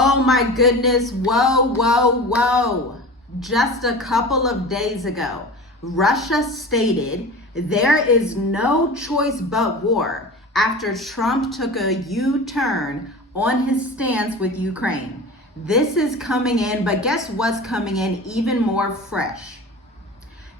Oh my goodness, whoa. Just a couple of days ago, Russia stated there is no choice but war after Trump took a U-turn on his stance with Ukraine. This is coming in, but guess what's coming in even more fresh?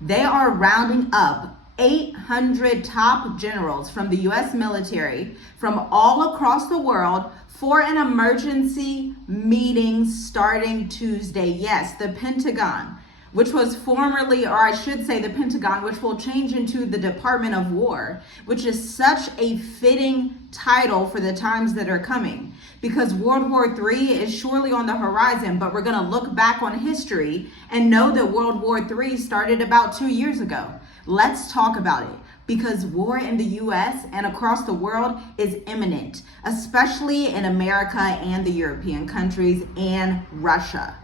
They are rounding up 800 top generals from the U.S. military from all across the world for an emergency meeting starting Tuesday. Yes, the Pentagon, which was formerly, or I should say the Pentagon, which will change into the Department of War, which is such a fitting title for the times that are coming, because World War III is surely on the horizon, but we're going to look back on history and know that World War III started about 2 years ago. Let's talk about it, because war in the U.S. and across the world is imminent, especially in America and the European countries and Russia.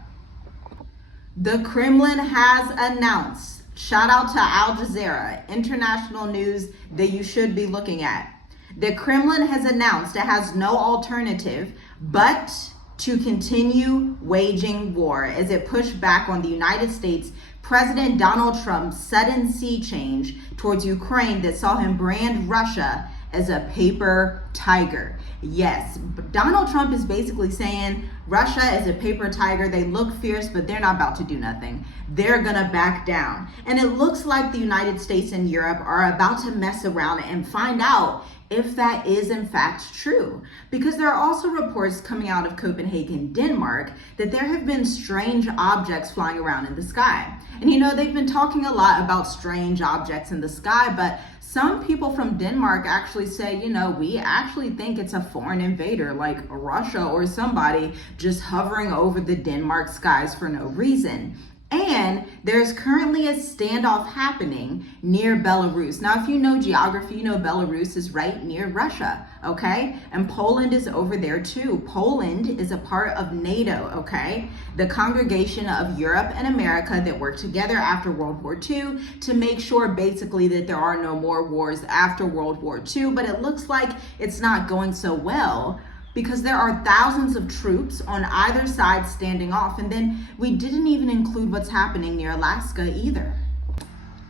The Kremlin has announced, shout out to Al Jazeera, international news that you should be looking at. The Kremlin has announced it has no alternative but to continue waging war as it pushed back on the United States President Donald Trump's sudden sea change towards Ukraine that saw him brand Russia as a paper tiger. Yes, Donald Trump is basically saying Russia is a paper tiger. They look fierce, but they're not about to do nothing. They're gonna back down. And it looks like the United States and Europe are about to mess around and find out if that is in fact true. Because there are also reports coming out of Copenhagen, Denmark, that there have been strange objects flying around in the sky. And you know, they've been talking a lot about strange objects in the sky, but some people from Denmark actually say, you know, we actually think it's a foreign invader like Russia or somebody just hovering over the Denmark skies for no reason. And there's currently a standoff happening near Belarus. Now, if you know geography, you know Belarus is right near Russia, okay? And Poland is over there too. Poland is a part of NATO, okay? The congregation of Europe and America that worked together after World War II to make sure basically that there are no more wars after World War II. But it looks like it's not going so well, because there are thousands of troops on either side standing off. And then we didn't even include what's happening near Alaska either.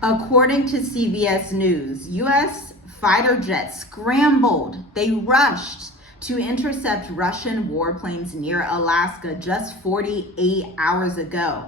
According to CBS News, U.S. fighter jets scrambled. They rushed to intercept Russian warplanes near Alaska just 48 hours ago.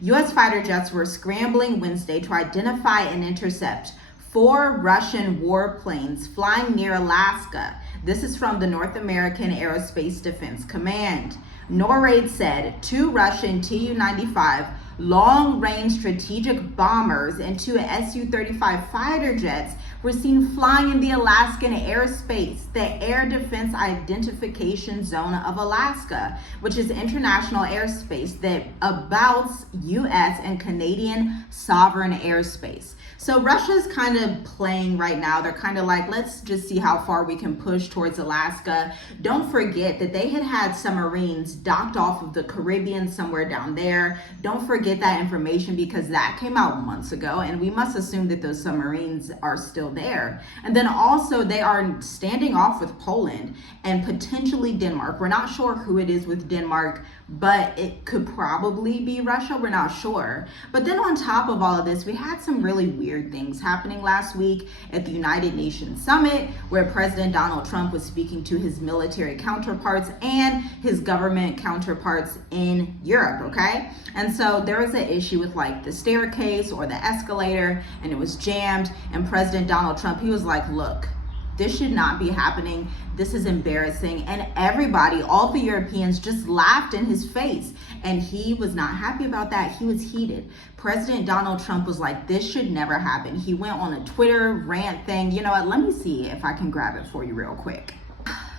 U.S. fighter jets were scrambling Wednesday to identify and intercept 4 Russian warplanes flying near Alaska. This is from the North American Aerospace Defense Command. NORAD said 2 Russian Tu-95 long-range strategic bombers and 2 Su-35 fighter jets were seen flying in the Alaskan airspace, the Air Defense Identification Zone of Alaska, which is international airspace that abouts U.S. and Canadian sovereign airspace. So Russia's kind of playing right now. They're kind of like, let's just see how far we can push towards Alaska. Don't forget that they had submarines docked off of the Caribbean somewhere down there. Don't forget that information, because that came out months ago, and we must assume that those submarines are still there. And then also they are standing off with Poland and potentially Denmark. We're not sure who it is with Denmark, but it could probably be Russia. We're not sure. But then on top of all of this, we had some really weird things happening last week at the United Nations Summit, where President Donald Trump was speaking to his military counterparts and his government counterparts in Europe, okay? And so there was an issue with like the staircase or the escalator, and it was jammed, and President Donald Trump, he was like, look, this should not be happening. This is embarrassing. And everybody, all the Europeans, just laughed in his face. And he was not happy about that. He was heated. President Donald Trump was like, this should never happen. He went on a Twitter rant thing. You know what? Let me see if I can grab it for you real quick.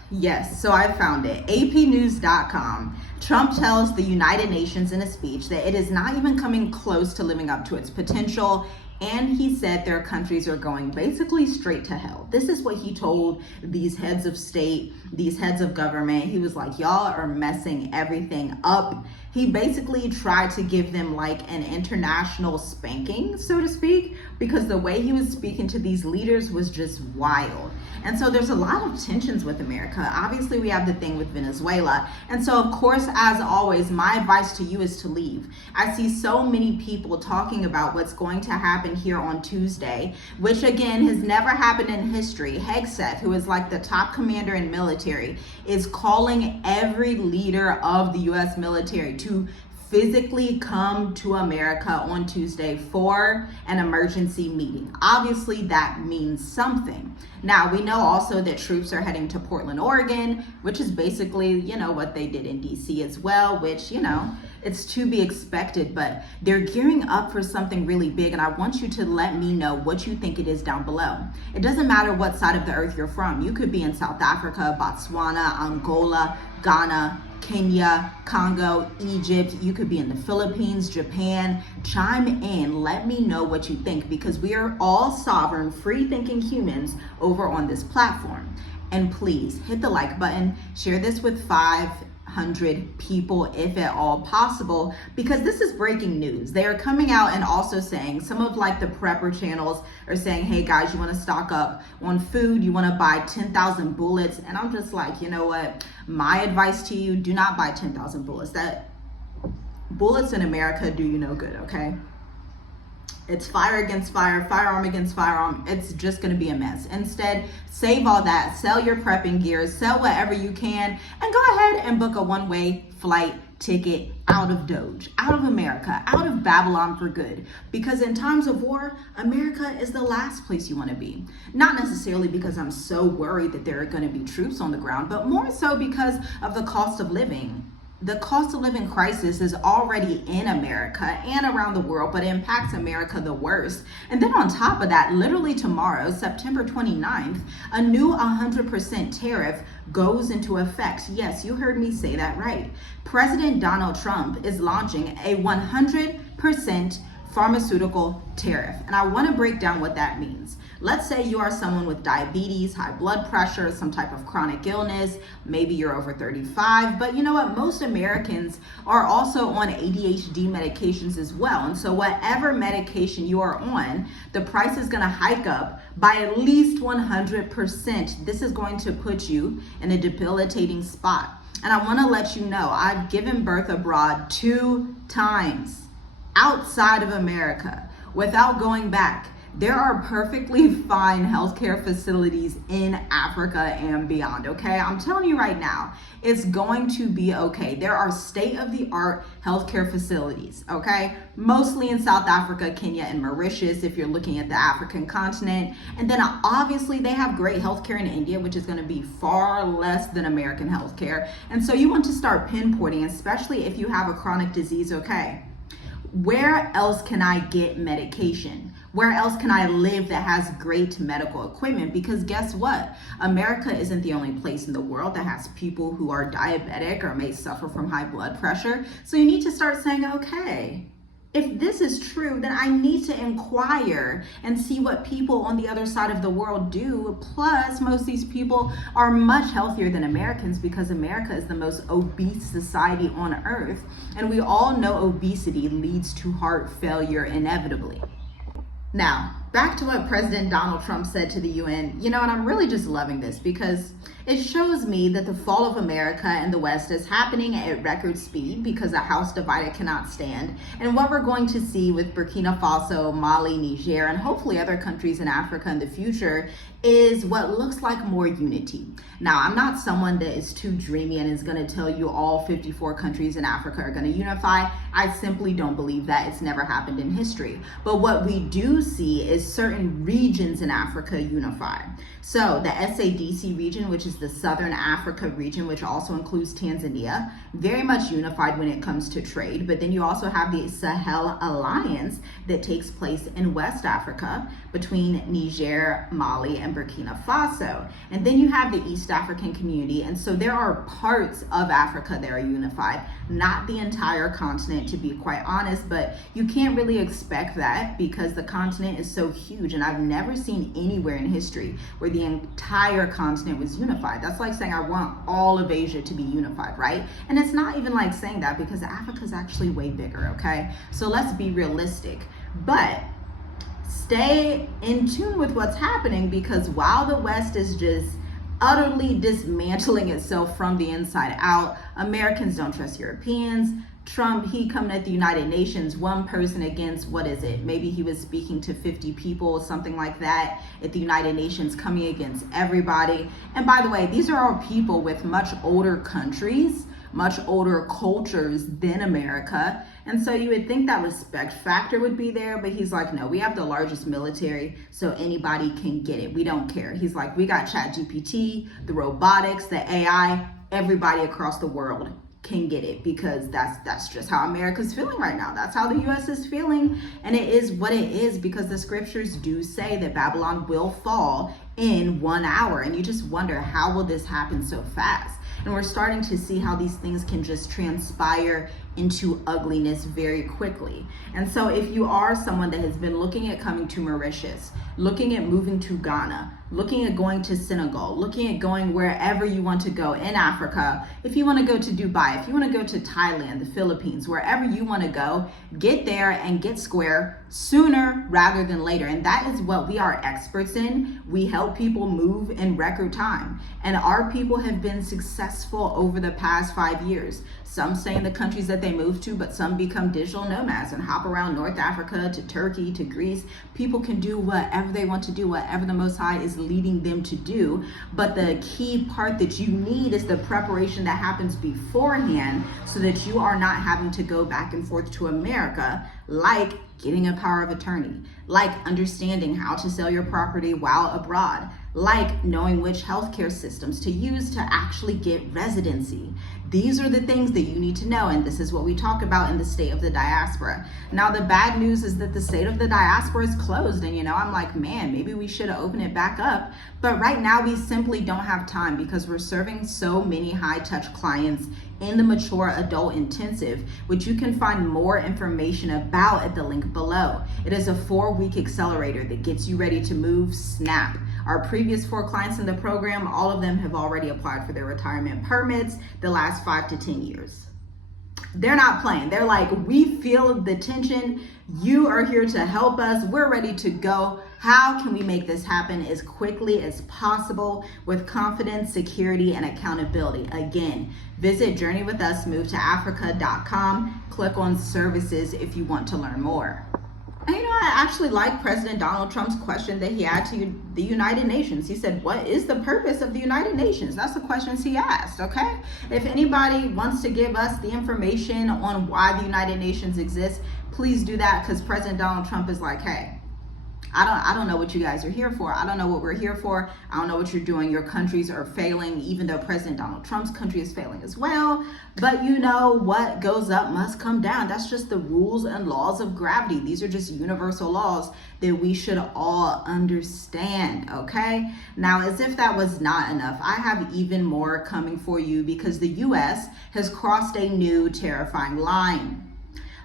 Yes, so I found it. APnews.com. Trump tells the United Nations in a speech that it is not even coming close to living up to its potential And he said their countries are going basically straight to hell. This is what he told these heads of state, these heads of government. He was like, y'all are messing everything up. He basically tried to give them like an international spanking, so to speak, because the way he was speaking to these leaders was just wild. And so there's a lot of tensions with America. Obviously, we have the thing with Venezuela. And so, of course, as always, my advice to you is to leave. I see so many people talking about what's going to happen here on Tuesday, which again has never happened in history. Hegseth, who is like the top commander in military, is calling every leader of the U.S. military to physically come to America on Tuesday for an emergency meeting. Obviously, that means something. Now, we know also that troops are heading to Portland, Oregon, which is basically, what they did in DC as well, which, it's to be expected, but they're gearing up for something really big. And I want you to let me know what you think it is down below. It doesn't matter what side of the earth you're from. You could be in South Africa, Botswana, Angola, Ghana, Kenya, Congo, Egypt. You could be in the Philippines, Japan. Chime in. Let me know what you think, because we are all sovereign, free-thinking humans over on this platform. And please hit the like button. Share this with 500 people if at all possible, because this is breaking news. They are coming out and also saying, some of like the prepper channels are saying, hey guys, you want to stock up on food, you want to buy 10,000 bullets. And I'm just like, you know what? My advice to you, do not buy 10,000 bullets. That bullets in America do you no good, okay? It's fire against fire, firearm against firearm. It's just going to be a mess. Instead, save all that, sell your prepping gear, sell whatever you can, and go ahead and book a one-way flight ticket out of Doge, out of America, out of Babylon for good. Because in times of war, America is the last place you want to be. Not necessarily because I'm so worried that there are going to be troops on the ground, but more so because of the cost of living. The cost of living crisis is already in America and around the world, but it impacts America the worst. And then on top of that, literally tomorrow, September 29th, a new 100% tariff goes into effect. Yes, you heard me say that right. President Donald Trump is launching a 100% pharmaceutical tariff. And I want to break down what that means. Let's say you are someone with diabetes, high blood pressure, some type of chronic illness. Maybe you're over 35, but you know what? Most Americans are also on ADHD medications as well. And so whatever medication you are on, the price is going to hike up by at least 100%. This is going to put you in a debilitating spot. And I want to let you know, I've given birth abroad 2 times outside of America without going back. There are perfectly fine healthcare facilities in Africa and beyond, okay? I'm telling you right now, it's going to be okay. There are state-of-the-art healthcare facilities, okay? Mostly in South Africa, Kenya, and Mauritius, if you're looking at the African continent. And then obviously they have great healthcare in India, which is gonna be far less than American healthcare. And so you want to start pinpointing, especially if you have a chronic disease, okay? Where else can I get medication? Where else can I live that has great medical equipment? Because guess what? America isn't the only place in the world that has people who are diabetic or may suffer from high blood pressure. So you need to start saying, okay, if this is true, then I need to inquire and see what people on the other side of the world do. Plus, most of these people are much healthier than Americans, because America is the most obese society on earth. And we all know obesity leads to heart failure inevitably. Now, back to what President Donald Trump said to the UN, and I'm really just loving this, because it shows me that the fall of America and the West is happening at record speed, because a house divided cannot stand. And what we're going to see with Burkina Faso, Mali, Niger, and hopefully other countries in Africa in the future is what looks like more unity. Now, I'm not someone that is too dreamy and is going to tell you all 54 countries in Africa are going to unify. I simply don't believe that. It's never happened in history. But what we do see is certain regions in Africa unify. So the SADC region, which is the Southern Africa region, which also includes Tanzania, very much unified when it comes to trade. But then you also have the Sahel Alliance that takes place in West Africa between Niger, Mali, and Burkina Faso. And then you have the East African community. And so there are parts of Africa that are unified, not the entire continent, to be quite honest, but you can't really expect that because the continent is so huge. And I've never seen anywhere in history where the entire continent was unified. That's like saying I want all of Asia to be unified, right? And it's not even like saying that because Africa is actually way bigger, okay? So let's be realistic. But stay in tune with what's happening, because while the West is just utterly dismantling itself from the inside out, Americans don't trust Europeans. Trump, he coming at the United Nations, one person against, what is it? Maybe he was speaking to 50 people, something like that, at the United Nations, coming against everybody. And by the way, these are all people with much older countries, much older cultures than America. And so you would think that respect factor would be there, but he's like, no, we have the largest military, so anybody can get it. We don't care. He's like, we got ChatGPT, the robotics, the AI, everybody across the world can get it, because that's just how America's feeling right now. That's how the US is feeling, and it is what it is, because the scriptures do say that Babylon will fall in 1 hour, and you just wonder, how will this happen so fast? And we're starting to see how these things can just transpire into ugliness very quickly. And so if you are someone that has been looking at coming to Mauritius, looking at moving to Ghana, looking at going to Senegal, looking at going wherever you want to go in Africa, if you want to go to Dubai, if you want to go to Thailand, the Philippines, wherever you want to go, get there and get square sooner rather than later. And that is what we are experts in. We help people move in record time. And our people have been successful over the past 5 years. Some stay in the countries that they move to, but some become digital nomads and hop around North Africa to Turkey to Greece. People can do whatever they want to do, whatever the Most High is leading them to do. But the key part that you need is the preparation that happens beforehand, so that you are not having to go back and forth to America, like getting a power of attorney, like understanding how to sell your property while abroad, like knowing which healthcare systems to use to actually get residency. These are the things that you need to know, and this is what we talk about in the state of the diaspora. Now, the bad news is that the state of the diaspora is closed, and I'm like, man, maybe we should have opened it back up. But right now, we simply don't have time, because we're serving so many high-touch clients in the mature adult intensive, which you can find more information about at the link below. It is a 4-week accelerator that gets you ready to move snap. Our previous 4 clients in the program, all of them have already applied for their retirement permits the last 5 to 10 years. They're not playing. They're like, we feel the tension. You are here to help us. We're ready to go. How can we make this happen as quickly as possible with confidence, security, and accountability? Again, visit journeywithusmovetoafrica.com. Click on services if you want to learn more. And I actually like President Donald Trump's question that he had to the United Nations. He said, what is the purpose of the United Nations? That's the questions he asked, okay? If anybody wants to give us the information on why the United Nations exists, please do that, because President Donald Trump is like, hey, I don't know what you guys are here for. I don't know what we're here for. I don't know what you're doing. Your countries are failing, even though President Donald Trump's country is failing as well. But what goes up must come down. That's just the rules and laws of gravity. These are just universal laws that we should all understand, okay? Now, as if that was not enough, I have even more coming for you, because the US has crossed a new terrifying line.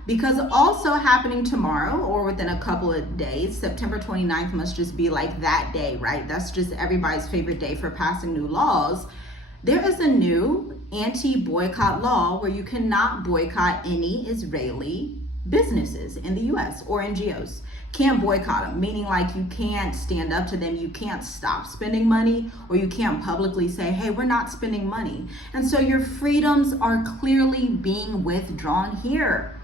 Because also happening tomorrow, or within a couple of days, September 29th must just be like that day, right? That's just everybody's favorite day for passing new laws. There is a new anti-boycott law where you cannot boycott any Israeli businesses in the US or NGOs. Can't boycott them, meaning like you can't stand up to them, you can't stop spending money, or you can't publicly say, hey, we're not spending money. And so your freedoms are clearly being withdrawn here.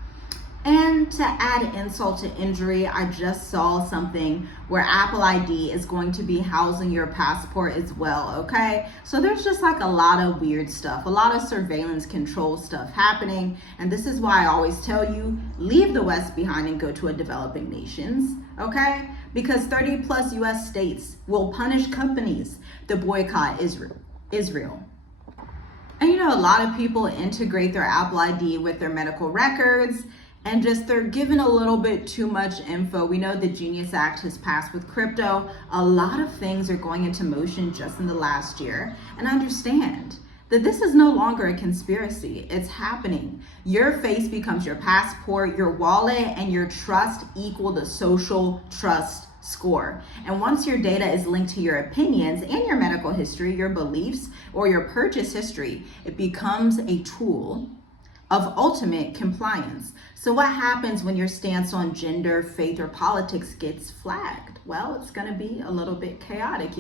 And to add insult to injury, I just saw something where Apple ID is going to be housing your passport as well, okay? So there's just like a lot of weird stuff, a lot of surveillance control stuff happening. And this is why I always tell you, leave the West behind and go to a developing nations, okay? because 30 plus US states will punish companies that boycott Israel. And a lot of people integrate their Apple ID with their medical records and they're given a little bit too much info. We know the Genius Act has passed with crypto. A lot of things are going into motion just in the last year. And understand that this is no longer a conspiracy. It's happening. Your face becomes your passport, your wallet, and your trust equal the social trust score. And once your data is linked to your opinions and your medical history, your beliefs, or your purchase history, it becomes a tool of ultimate compliance. So what happens when your stance on gender, faith, or politics gets flagged? Well, it's gonna be a little bit chaotic,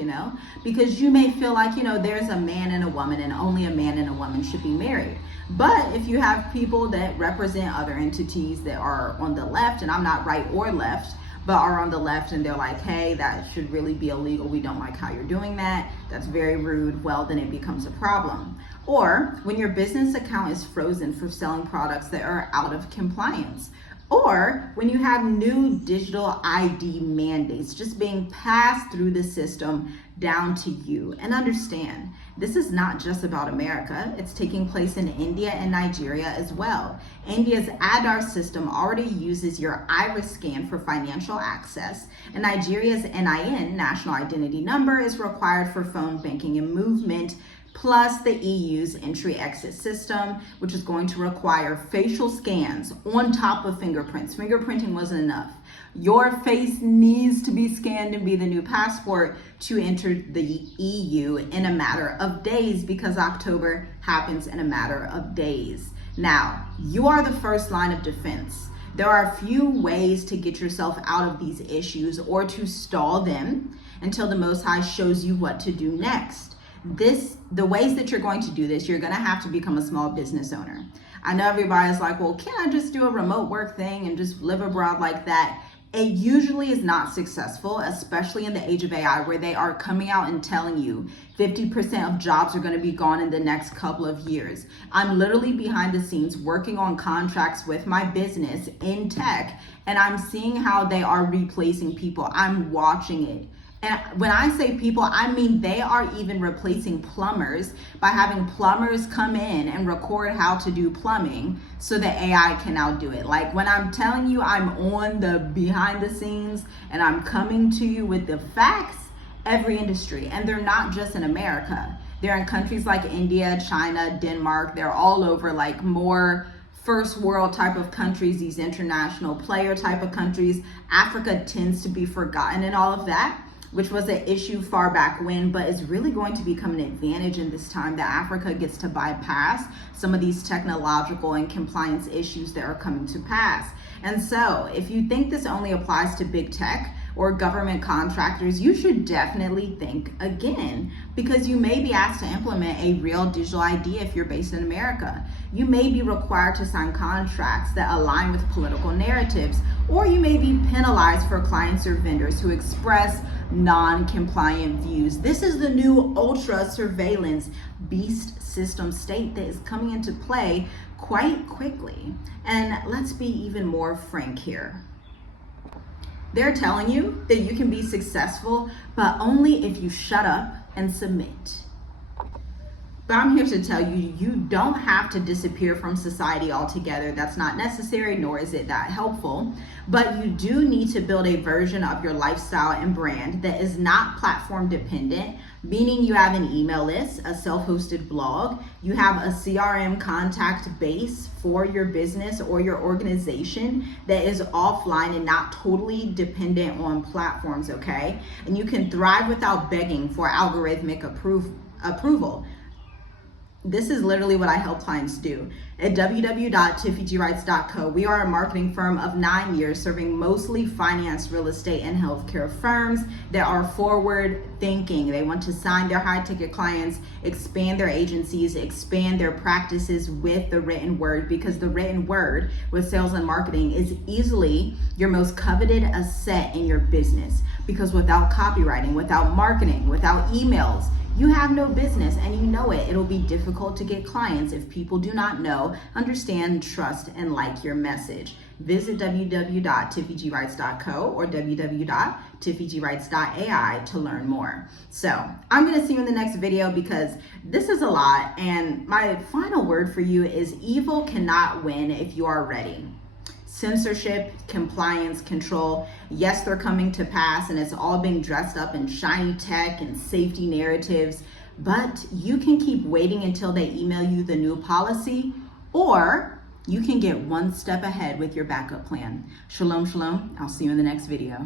because you may feel like, there's a man and a woman and only a man and a woman should be married. But if you have people that represent other entities that are on the left, and I'm not right or left, but are on the left, and they're like, hey, that should really be illegal. We don't like how you're doing that. That's very rude. Well, then it becomes a problem. Or when your business account is frozen for selling products that are out of compliance. Or when you have new digital ID mandates just being passed through the system down to you. And understand, this is not just about America. It's taking place in India and Nigeria as well. India's Aadhaar system already uses your iris scan for financial access, and Nigeria's NIN, National Identity Number, is required for phone banking and movement, plus the EU's entry-exit system, which is going to require facial scans on top of fingerprints. Fingerprinting wasn't enough. Your face needs to be scanned and be the new passport to enter the EU in a matter of days, because October happens in a matter of days. Now, you are the first line of defense. There are a few ways to get yourself out of these issues or to stall them until the Most High shows you what to do next. The ways that you're going to do this, you're going to have to become a small business owner. I know everybody's like, well, can I just do a remote work thing and just live abroad like that? It usually is not successful, especially in the age of AI, where they are coming out and telling you 50% of jobs are going to be gone in the next couple of years. I'm literally behind the scenes working on contracts with my business in tech, and I'm seeing how they are replacing people. I'm watching it. And when I say people, I mean they are even replacing plumbers by having plumbers come in and record how to do plumbing so that AI can now do it. Like when I'm telling you I'm on the behind the scenes and I'm coming to you with the facts, every industry, and they're not just in America. They're in countries like India, China, Denmark. They're all over, like more first world type of countries, these international player type of countries. Africa tends to be forgotten in all of that, which was an issue far back when, but is really going to become an advantage in this time that Africa gets to bypass some of these technological and compliance issues that are coming to pass. And so if you think this only applies to big tech or government contractors, you should definitely think again, because you may be asked to implement a real digital ID if you're based in America. You may be required to sign contracts that align with political narratives, or you may be penalized for clients or vendors who express non-compliant views. This is the new ultra surveillance beast system state that is coming into play quite quickly. And let's be even more frank here. They're telling you that you can be successful, but only if you shut up and submit. But I'm here to tell you, you don't have to disappear from society altogether. That's not necessary, nor is it that helpful. But you do need to build a version of your lifestyle and brand that is not platform dependent, meaning you have an email list, a self-hosted blog, you have a CRM contact base for your business or your organization that is offline and not totally dependent on platforms, okay? And you can thrive without begging for algorithmic approval. This is literally what I help clients do. At www.tiffygwrites.co, we are a marketing firm of 9 years serving mostly finance, real estate, and healthcare firms that are forward thinking. They want to sign their high ticket clients, expand their agencies, expand their practices with the written word, because the written word with sales and marketing is easily your most coveted asset in your business. Because without copywriting, without marketing, without emails, You have no business and you know it. It'll be difficult to get clients if people do not know, understand, trust, and like your message. Visit www.tiffygrights.co or www.tiffygrights.ai to learn more. So I'm going to see you in the next video because this is a lot. And my final word for you is evil cannot win if you are ready. Censorship, compliance, control, yes, they're coming to pass and it's all being dressed up in shiny tech and safety narratives, but you can keep waiting until they email you the new policy, or you can get one step ahead with your backup plan. Shalom, shalom. I'll see you in the next video.